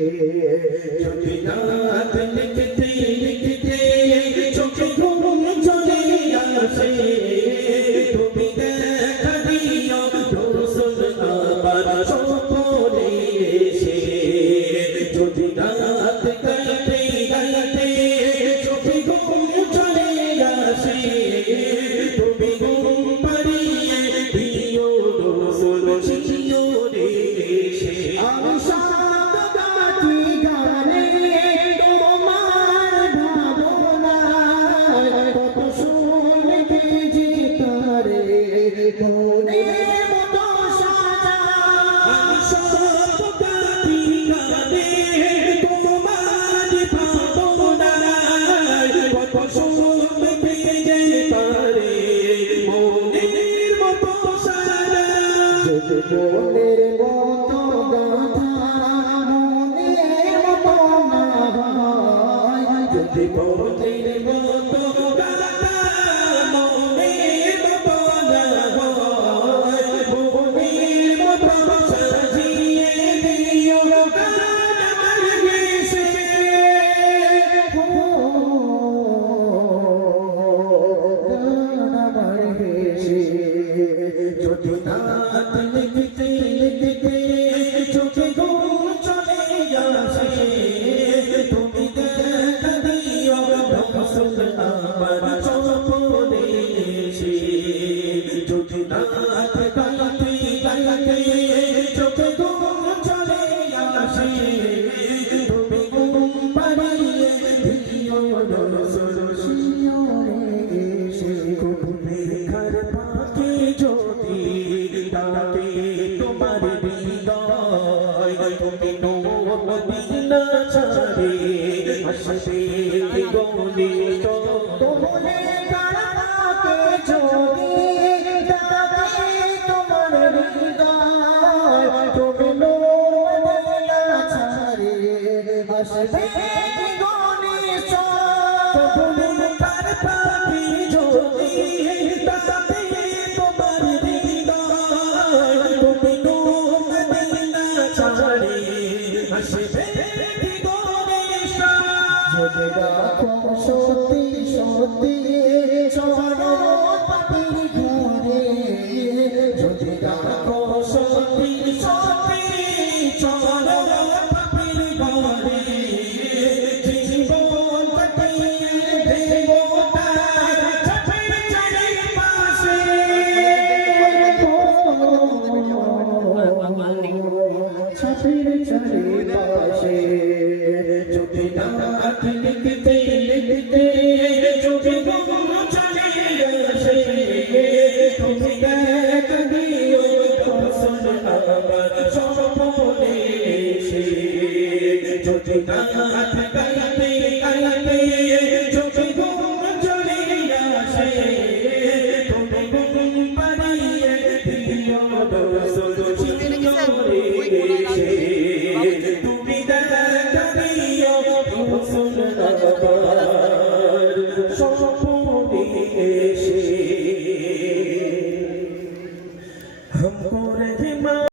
যদি রাত লিখতে লিখতে চোখে ঘুম চলে আসে তুমি দেখা দিও রসুল আমার স্বপ্নে এসে যদি রাত গাইতে গাইতে চোখে ঘুম চলে আসে তুমি ঘুম পাড়িয়ে দিও রসুল শিওরে এসে আমি সাত গাছি গানে তোমার ভাবনায় কত শুনতে যে তারে মনে মতো সাজা আমি সাত গাছি গানে তোমার ভাবনায় কত শুনতে যে তারে মনের মতো সাজা মনের মতো গাথা মনের মতো না হয় যদি মনের মতো গাথা মনের মতো না হয় মনের মতো সাজিয়ে দিও গান আমার দেশে গান আমার দেশে যদি রাত লিখতে লিখতে চোখে ঘুম চলে আসে তুমি দেখা দিও রসুল আমার স্বপ্নে এসে যদি রাত গাইতে গাইতে চোখে ঘুম চলে আসে তুমি ঘুম পাড়িয়ে দিও রসুল শিওরে এসে ঘর পাখি যদি ডাকে তোমার হৃদয় তুমি মদিনা ছাড়ে আসবে গলি তোমরে কারাকে যদি ডাকে তোমার হৃদয় তুমি মদিনা ছাড়ে আসবে গলি তোমরে কারাকে যদি ডাকে তোমার হৃদয় তুমি মদিনা ছাড়ে আসবে যদি রাখো সত্যি সত্যি চরণ পাখির ঘরে যদি রাখো সত্যি সত্যি চরণ পাখির ঘরে জীবন কাটিয়ে দেব তার ছাপের চারিপাশে ছাপের চারিপাশে যদি রাত লিখতে লিখতে চোখে ঘুম চলে আসে তুমি দেখা দিও রসুল আমার স্বপ্নে এসে যদি রাত গাইতে গাইতে চোখে ঘুম চলে আসে তুমি ঘুম পাড়িয়ে দিও রসুল শিওরে এসে তুমি দেখা দিও রসুল আমার স্বপ্নে